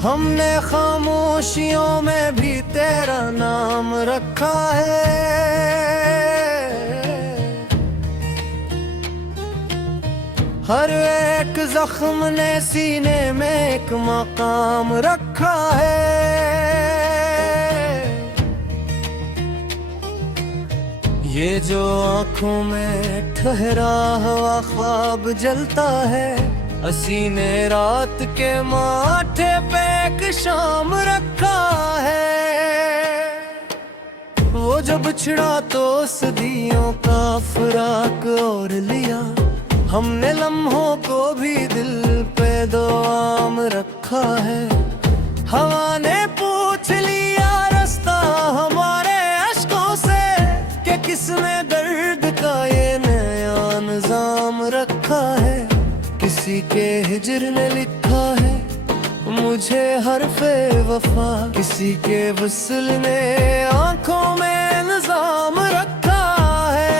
हमने खामोशियों में भी तेरा नाम रखा है। हर एक जख्म ने सीने में एक मकाम रखा है। ये जो आँखों में ठहरा हुआ ख्वाब जलता है, हसीने रात के माथे पे एक शाम रखा है। वो जब बिछड़ा तो सदियों का फराक और लिया, हमने लम्हों को भी दिल पे दो आम रखा है। हवा ने पूछ लिया रास्ता हमारे अश्कों से, कि किसने दर्द का ये नया निजाम रखा है। किसी के हिजर ने लिखा है मुझे हरफे वफा, किसी के वसल ने आंखों में निजाम रखा है।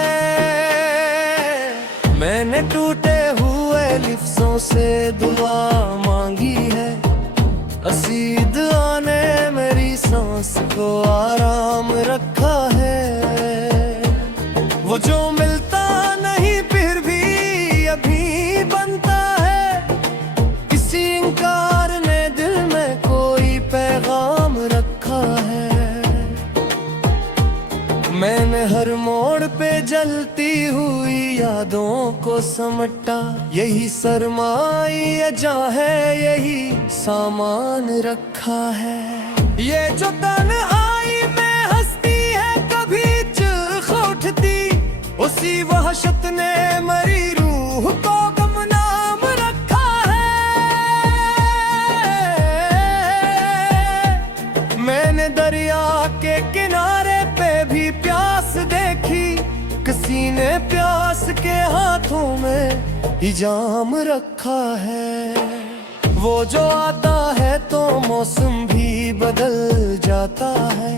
मैंने टूटे हुए लिफ्ज़ों से दुआ मांगी है, असीद आने मेरी सांस को आराम रखा है। वो जो मिलता नहीं फिर भी अभी बनता है, किसी इंकार ने दिल में कोई पैगाम रखा है। मैंने हर मोड़ पे जलती हुई यादों को समटा, यही सरमाई जहाँ है यही सामान रखा है। ये जो तन्हाई में हंसती है कभी चीख उठती, उसी वहशत ने मरी रूह को गुमनाम रखा है। मैंने दरिया के किनारे पे भी प्यास देखी, किसी ने प्यास के हाथों में हिजाम रखा है। वो जो आता है तो मौसम भी बदल जाता है,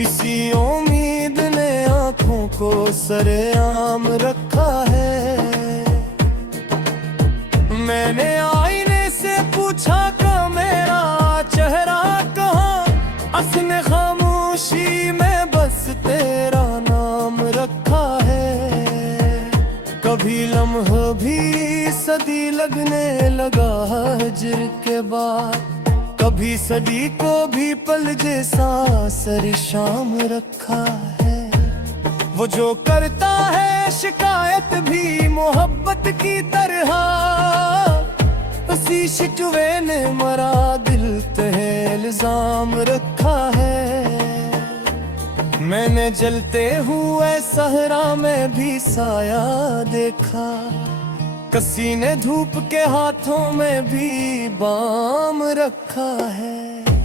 इसी उम्मीद ने आँखों को सरेआम रखा है। मैंने आईने से पूछा कि मेरा चेहरा कहाँ, असने खामोशी में बस तेरा नाम रखा है। कभी लम्हा भी सदी लगने लगा हिज्र के बाद, कभी सदी को भी पल जैसा सर शाम रखा है। वो जो करता है शिकायत भी मोहब्बत की तरह, उसी शिकवे ने मरा दिल पे इल्जाम रखा है। मैंने जलते हुए सहरा में भी साया देखा, किसी ने धूप के हाथों में भी बाम रखा है।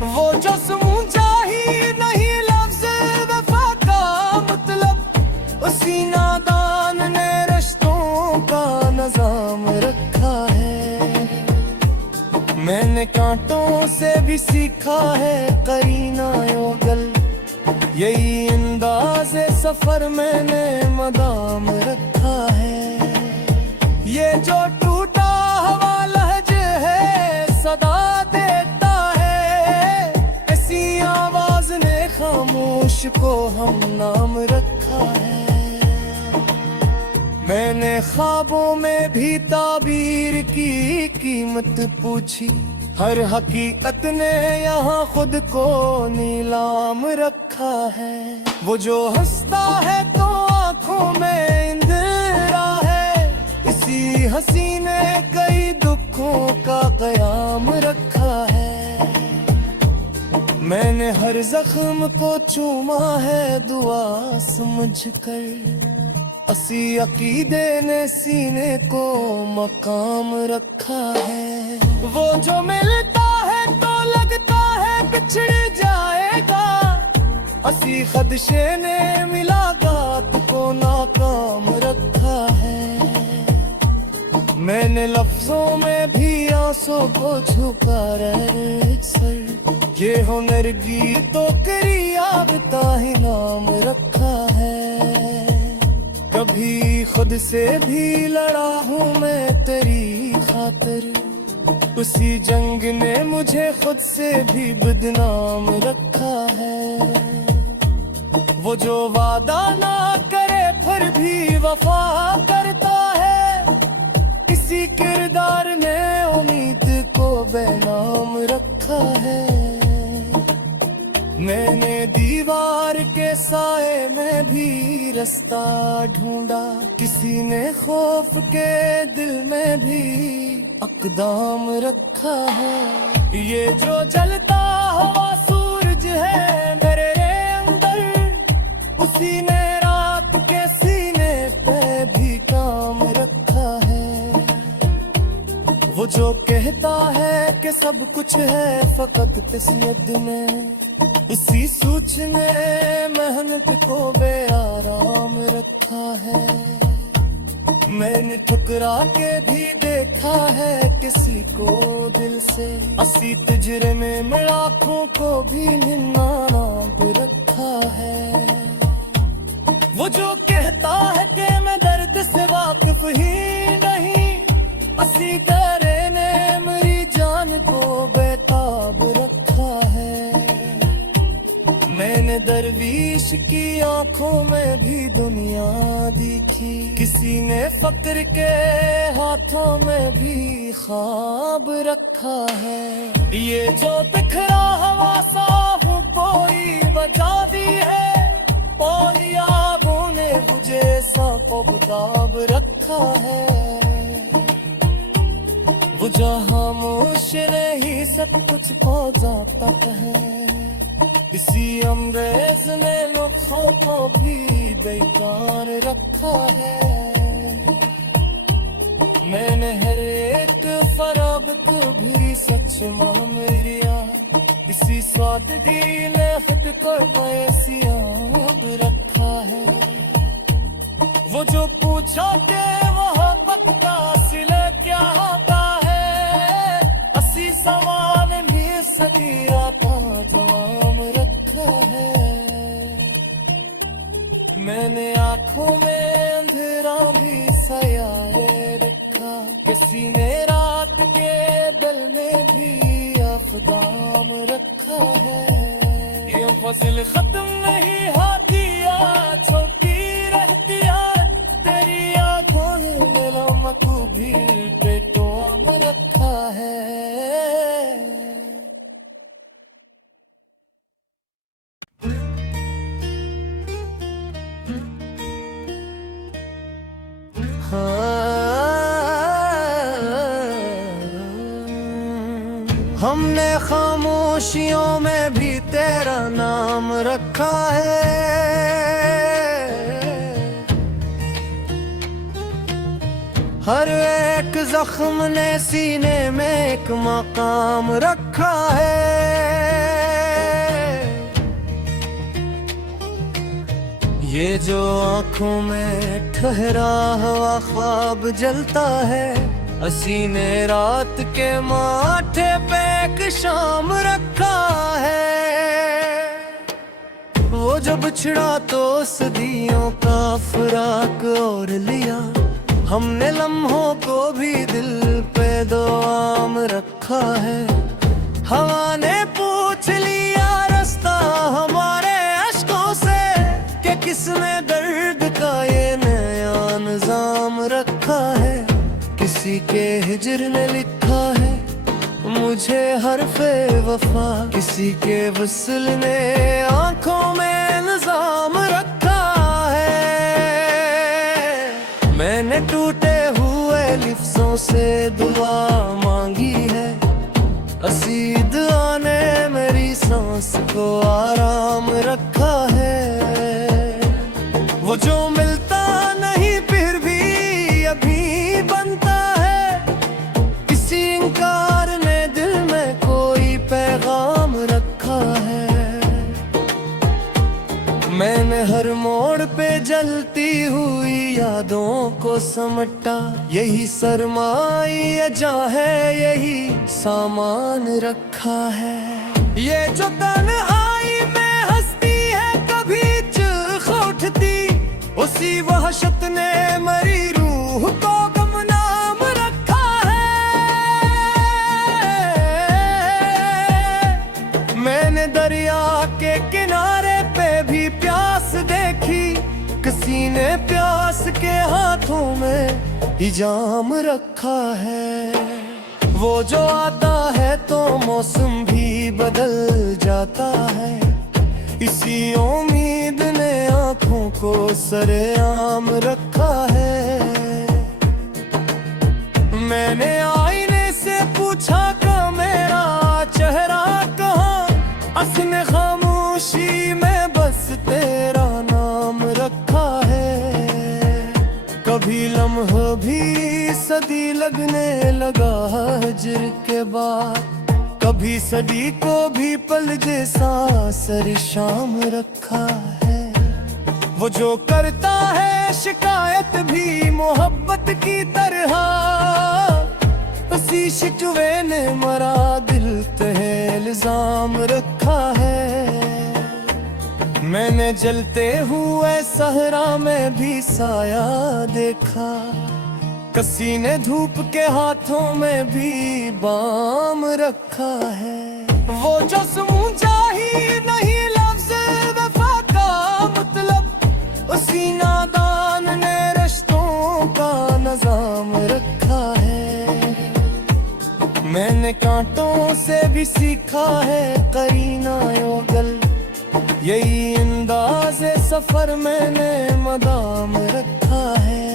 वो जो समझा ही नहीं लफ्ज़ वफा का मतलब, उसी नादान ने रिश्तों का निज़ाम रखा है। मैंने कांटों से भी सीखा है करीना योगल, यही अंदाज़े सफर मैंने मदाम रखा है। ये जो टूटा हुआ लहजे है सदा देता है, ऐसी आवाज ने खामोश को हम नाम रखा है। मैंने ख्वाबों में भी ताबीर की कीमत पूछी, हर हकीकत ने यहाँ खुद को नीलाम रखा है। वो जो हंसता है तो आँखों में इंदिरा है, इसी हंसी ने कई दुखों का क़याम रखा है। मैंने हर जख्म को चूमा है दुआ समझकर, असी अकीदे ने सीने को मकाम रखा है। वो जो मिलता है तो लगता है बिछड़ जाएगा, असी खदशे ने मुलाकात को नाकाम रखा है। मैंने लफ्जों में भी आंसू को छुपा रहे सर, ये हुनर गीतों करी आबता ही नाम रखा है। कभी खुद से भी लड़ा हूँ मैं तेरी खातिर, उसी जंग ने मुझे खुद से भी बदनाम रखा है। वो जो वादा ना करे फिर भी वफा करता है, इसी किरदार ने उम्मीद को बेनाम रखा है। मैंने दीवार के साए में भी रास्ता ढूंढा, किसी ने खौफ के दिल में भी अक़दाम रखा है। ये जो जलता हुआ सूरज है मेरे अंदर, उसी ने रात के सीने पे भी काम रखा है। वो जो कहता है कि सब कुछ है फकत तस्वीर में, इसी सोच ने मेहनत को बेआराम रखा है। मैंने ठुकरा के भी देखा है किसी को दिल से, असी तजरे में लाखों को भी नाम रखा है। वो जो कहता है कि मैं दर्द से वाकिफ ही नहीं, असी तेरे ने मेरी जान को बेताब रखा है। मैंने दरवीश की आंखों में भी दुनिया देखी, किसी ने फक्र के हाथों में भी ख्वाब रखा है। ये जो बिखरा हवा साफ कोई बजा दी है, पौलियाबों ने मुझे सांप रखा है। वो जहाँ खामोश नहीं सब कुछ खो जाता है, इसी अमरेज ने लुत्फों को भी बेकार रखा है। मैंने हर एक फराब को भी सच मान लिया, इसी सादगी ने खुद को मैसियाब रखा है। वो जो पूछा के मोहब्बत का सिले क्या होता है, असी सवाल भी सकिया का जवाब रखा है। मैंने आंखों में अंधेरा भी सयाए रखा, किसी ने रात के दिल में भी अफदाम रखा है। ये फसल खत्म नहीं होती, छोटी रहती है तेरी आंखों में नमक भी पेटों में रखा है। हमने खामोशियों में भी तेरा नाम रखा है। हर एक जख्म ने सीने में एक मकाम रखा है। ये जो आंखों में ठहरा हुआ ख्वाब जलता है, हसीने रात के माथे पे एक शाम रखा है। वो जब छिड़ा तो सदियों का फराक और लिया, हमने लम्हों को भी दिल पे दो आम रखा है। हवा ने पूछ लिया रास्ता हमारे अश्कों से, कि किसने दर्द का ये नया निजाम रखा है। किसी के हिजर ने लिखा है मुझे हरफे वफा, किसी के वसल ने आंखों में निजाम रखा है। मैंने टूटे हुए लिफ्ज़ों से दुआ मांगी है, असीद आने मेरी सांस को आराम रखा है। वो जो मिलता नहीं फिर भी अभी बनता है, किसी इंकार ने दिल में कोई पैगाम रखा है। मैंने हर मोड़ पे जलती हुई यादों को समटा, यही सरमाई अजा है, यही सामान रखा है। ये जो तन्हाई में हंसती है कभी चीख उठती, उसी वहशत ने मरी रूह को गुमनाम रखा है। किनारे पे भी प्यास देखी, किसी ने प्यास के हाथों में ही जाम रखा है। वो जो आता है तो मौसम भी बदल जाता है, इसी उम्मीद ने आंखों को सरेआम रखा है। मैंने आईने से पूछा कि मेरा चेहरा कहाँ, उसने खामोशी में बस तेरा नाम रखा है। कभी लम्हा भी सदी लगने लगा हजर के बाद, कभी सदी को भी पल जैसा सर शाम रखा है। वो जो करता है शिकायत भी मोहब्बत की तरह, उसी शिकवे ने मरा दिल तहे इल्जाम रखा है। मैंने जलते हुए सहरा में भी साया देखा, किसी ने धूप के हाथों में भी बाम रखा है। वो जो समझा ही नहीं लफ्ज़ वफा का मतलब, उसी नादान ने रिश्तों का निज़ाम रखा है। मैंने कांटों से भी सीखा है करीना योगल, यही अंदाज़े सफर मैंने मदाम रखा है।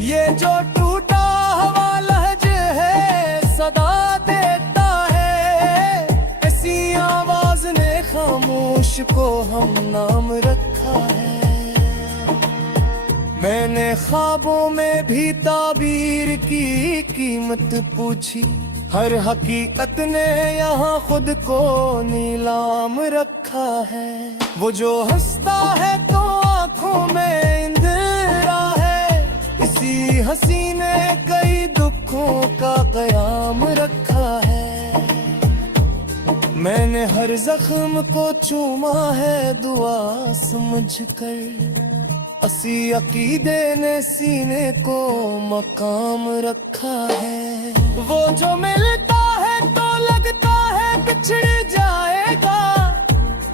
ये जो टूटा हुआ लहज है सदा देता है, ऐसी आवाज ने खामोश को हम नाम रखा है। मैंने ख्वाबों में भी ताबीर की कीमत पूछी, हर हकीकत ने यहाँ खुद को नीलाम रखा है। वो जो हंसता है तो आंखों में इंदिरा है, इसी हंसी ने कई दुखों का कयाम रखा है। मैंने हर जख्म को चूमा है दुआ समझकर, असी अकीदे ने सीने को मकाम रखा है। वो जो मिलता है तो लगता है बिछड़ जाएगा,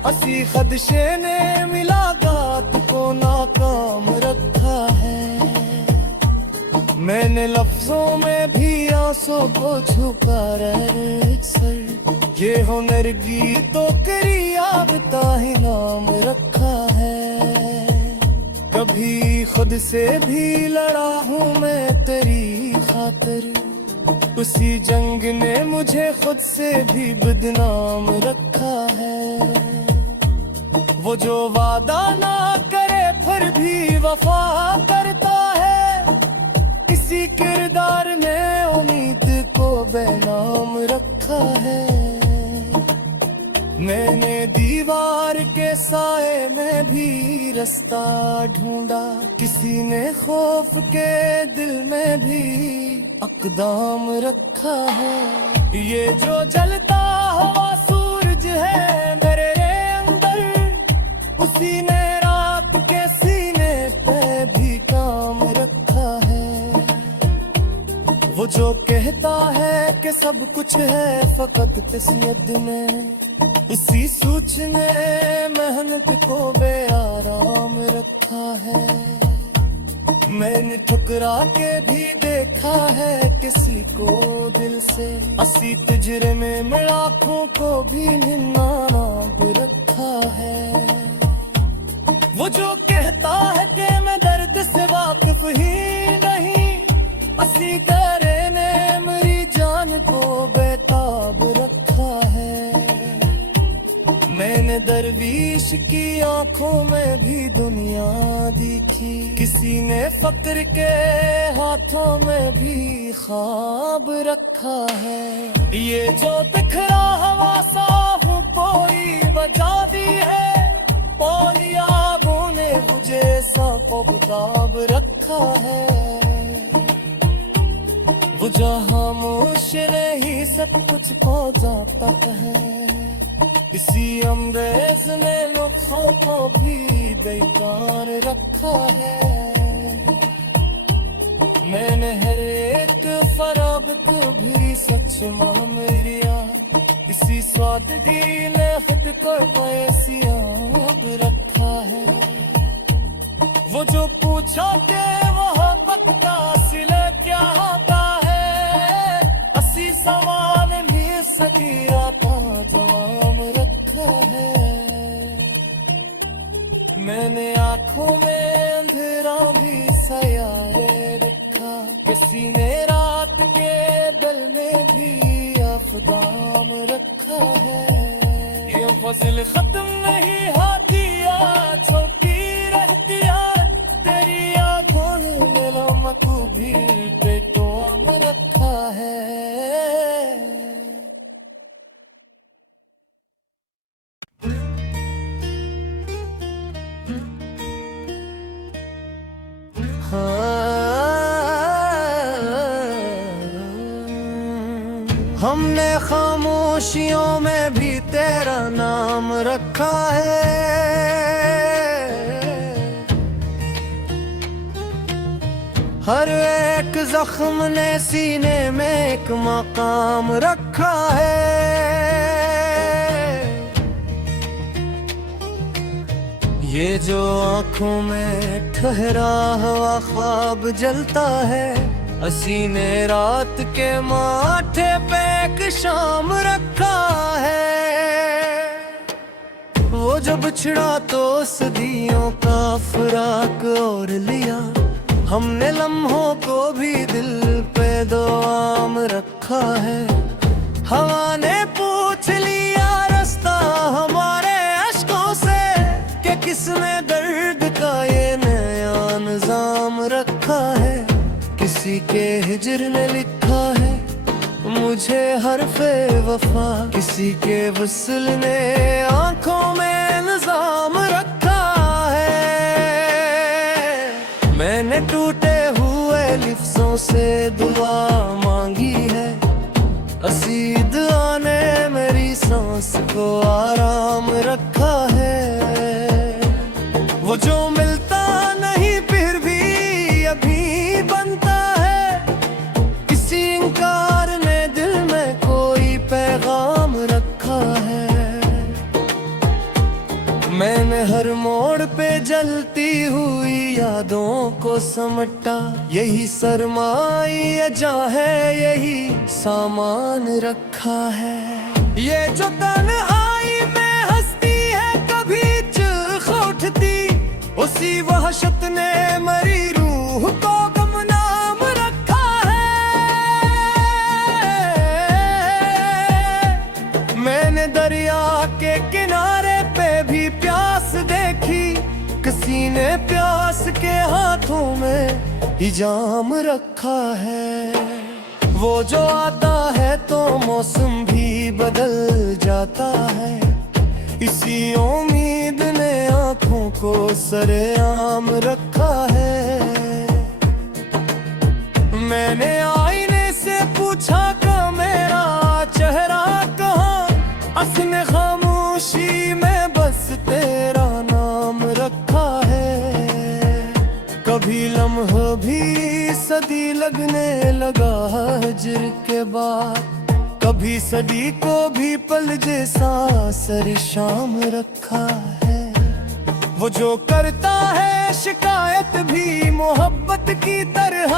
असी खदशे ने मिलाकात को नाकाम रखा है। मैंने लफ्जों में भी आंसू को छुपा रहे सर, ये हुनर गीतों करी आबता ही नाम रखा है। कभी खुद से भी लड़ा हूँ मैं तेरी खातिर, उसी जंग ने मुझे खुद से भी बदनाम रखा है। वो जो वादा ना करे फिर भी वफा करता है, इसी किरदार ने उम्मीद को बेनाम रखा है। मैंने दीवार के साए में भी रास्ता ढूंढा, किसी ने खौफ के दिल में भी अकदाम रखा है। ये जो जलता हुआ सूरज है मेरे अंदर, उसी ने रात के सीने पे भी काम रखा है। वो जो कहता है कि सब कुछ है फकत तस्वीर में, इसी सोच ने मेहनत को बेआराम रखा है। मैंने ठुकरा के भी देखा है किसी को दिल से, असी तिजरे में लाखों को भी नाम रखा है। वो जो कहता है कि मैं दर्द से वाकिफ ही नहीं, असी तेरे ने मेरी जान को बेताब रखा है। मैंने दरवीश की आंखों में भी दुनिया देखी, किसी ने फक्र के हाथों में भी ख्वाब रखा है। ये जो बिखरा हवा साफ कोई बजा दी है, पौलियाबों ने मुझे सबताब रखा है। वो जहाँ खामोश नहीं सब कुछ को जाता है, इसी अमरेज ने लुत्फों को भी बेकार रखा है। मैंने हर एक फराब को भी सच मान लिया, इसी स्वाद ने खुद को मैसियाब रखा है। वो जो पूछा के मोहब्बत का सिले क्या होता है, असी सवाल भी सदिया का जवाब रखा है। मैंने आंखों में अंधेरा भी सयाए रखा, किसी ने रात के दिल में भी आफदाम रखा है। ये फसल खत्म नहीं हादिया छोटी रहती है, तेरी आंखों में नमक भी पेटों में रखा है। हमने खामोशियों में भी तेरा नाम रखा है। हर एक जख्म ने सीने में एक मकाम रखा है। ये जो आँखों में ठहरा हुआ ख्वाब जलता है, हसीने रात के माथे पे एक शाम रखा है। वो जब छिड़ा तो सदियों का फराक और लिया, हमने लम्हों को भी दिल पे दो आम रखा है। हवा ने पूछ लिया रास्ता हमारे अश्कों से, कि किसने दर्द का ये नया निजाम रखा है। किसी के हिजर ने लिखा है मुझे हरफे वफा, किसी के वसल ने आंखों में निजाम रखा है। मैंने टूटे हुए लिफ्ज़ों से दुआ मांगी है, असीद आने मेरी सांस को आराम रखा है। वो जो मिलता नहीं फिर भी अभी बनता है, किसी इंकार ने दिल में कोई पैगाम रखा है। मैंने हर मोड़ पे जलती हुई यादों को समटा, यही सरमाई अजा है, यही सामान रखा है। ये जो तन्हाई में हंसती है कभी चीख उठती, उसी वहशत ने मरी रूह को गुमनाम रखा है। मैंने दरिया के किनारे पे भी प्यास देखी, किसी ने प्यास के हाथों में हिजाम रखा है। वो जो आता है तो मौसम भी बदल जाता है, इसी उम्मीद ने आँखों को सरेआम रखा है। मैंने आईने से पूछा कि मेरा चेहरा कहाँ, उसने खामोशी में बस तेरा नाम रखा है। कभी लम्हा भी सदी लगने लगा हजर के बाद, कभी सदी को भी पल जैसा सर शाम रखा है। वो जो करता है शिकायत भी मोहब्बत की तरह,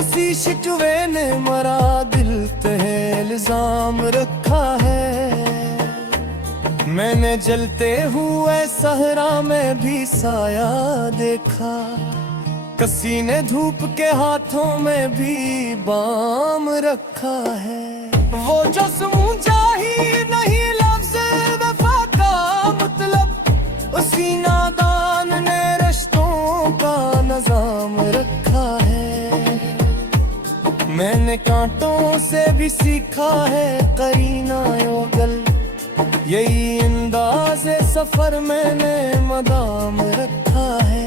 उसी शिकवे ने मरा दिल पे इल्जाम रखा है। मैंने जलते हुए सहरा में भी साया देखा, किसी ने धूप के हाथों में भी बाम रखा है। वो जो समझा ही नहीं लफ्ज़ वफा का मतलब, उसी नादान ने रिश्तों का निज़ाम रखा है। मैंने कांटों से भी सीखा है करीना योगल, यही अंदाज़े सफर मैंने मदाम रखा है।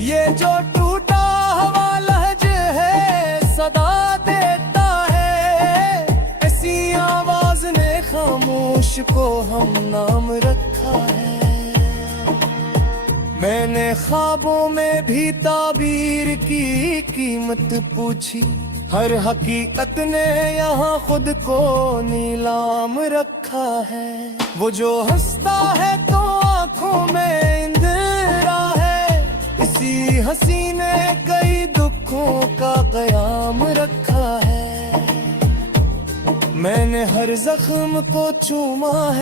ये जो टूटा हवा लहज है सदा देता है, ऐसी आवाज ने खामोश को हम नाम रखा है। मैंने ख्वाबों में भी ताबीर की कीमत पूछी, हर हकीकत ने यहाँ खुद को नीलाम रखा है। वो जो हंसता है तो आंखों में इंदिरा है, इसी हंसी ने कई दुखों का क़याम रखा है। मैंने हर जख्म को चूमा